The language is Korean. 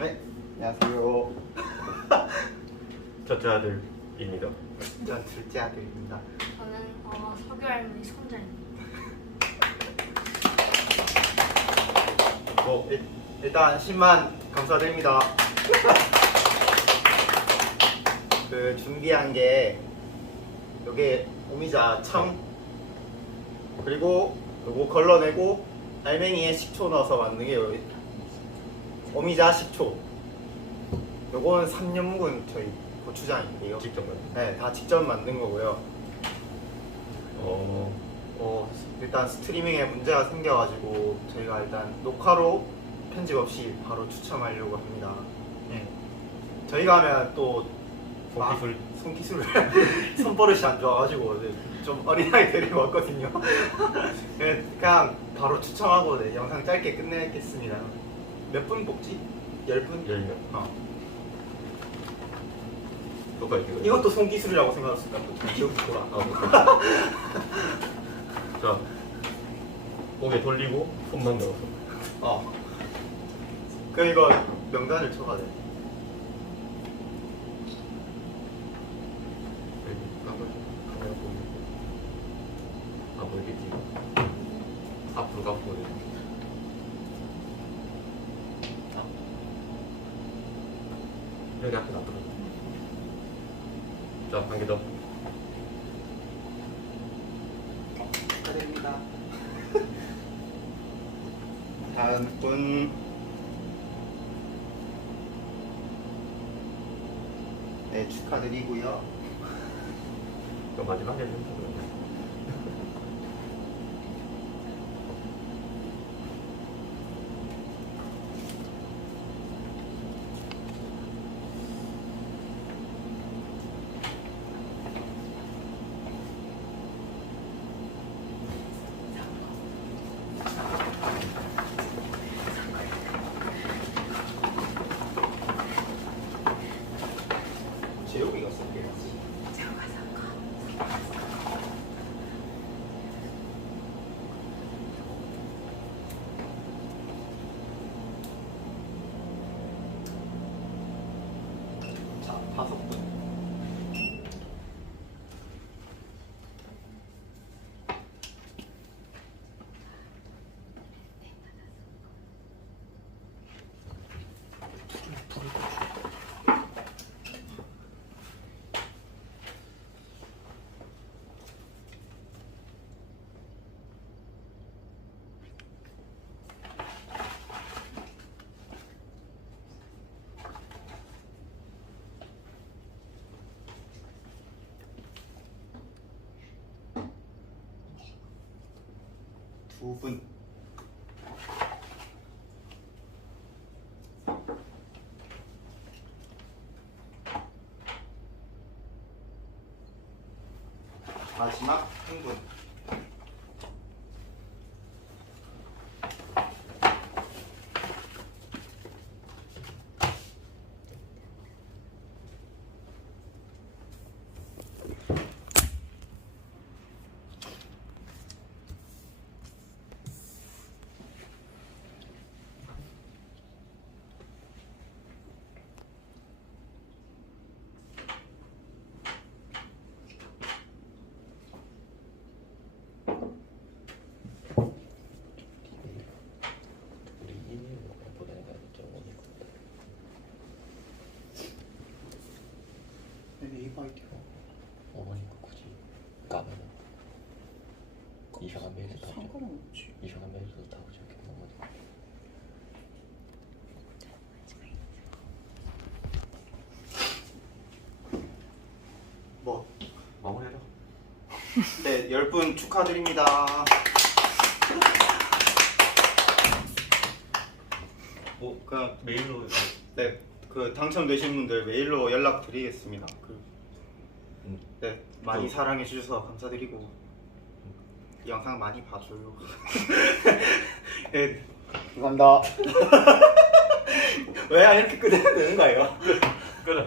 네, 안녕하세요. 첫째 아들입니다. 전 둘째 아들입니다. 저는 석유 할머니 손자입니다. 일단 10만 감사드립니다. 그 준비한 게 여기 오미자 청 그리고 요거 걸러내고 알맹이에 식초 넣어서 만든 게 여기 오미자 식초. 요거는 3년 묵은 저희 고추장인데요. 직접 만든. 네, 다 직접 만든 거고요. 어. 일단 스트리밍에 문제가 생겨가지고 저희가 일단 녹화로 편집 없이 바로 추첨하려고 합니다. 네. 저희가 하면 또 손기술. 손기술을 손버릇이 안 좋아가지고 좀 어린아이 데리고 왔거든요. 네, 그냥 바로 추첨하고 네, 영상 짧게 끝내겠습니다. 몇 분 뽑지? 10분? 10명. 똑같이 찍어요. 이것도 손기술이라고 생각했을까? 기억이 돌아. 자, 고개 돌리고 손만 넣어서. 그럼 이거 명단을 쳐가야 돼. 카메라 보고. 보이겠지? 앞으로 가고 이렇게. 여기 앞에 놔둬. 자, 한 개 더. 축하드립니다. 다음 분. 네, 축하드리고요. 그럼 마지막에 해주세요. 재욱이가 쓴게 맞지? 자, 5분. 두 분. 마지막 한 분. 네이버 아이디어. 어머니가 굳이 까면 이상한 메일도 다 상관없지. 이상한 메일도 다 오지 않겠나 어머니. 뭐? 마무리하자. 네, 10분 축하드립니다. 뭐 그냥 메일로. 네, 그 당첨되신 분들 메일로 연락드리겠습니다. 네, 많이 사랑해 주셔서 감사드리고 이 영상 많이 봐줘요. 네, 감사합니다. 왜 이렇게 끝내야 되는 거예요? 끊어.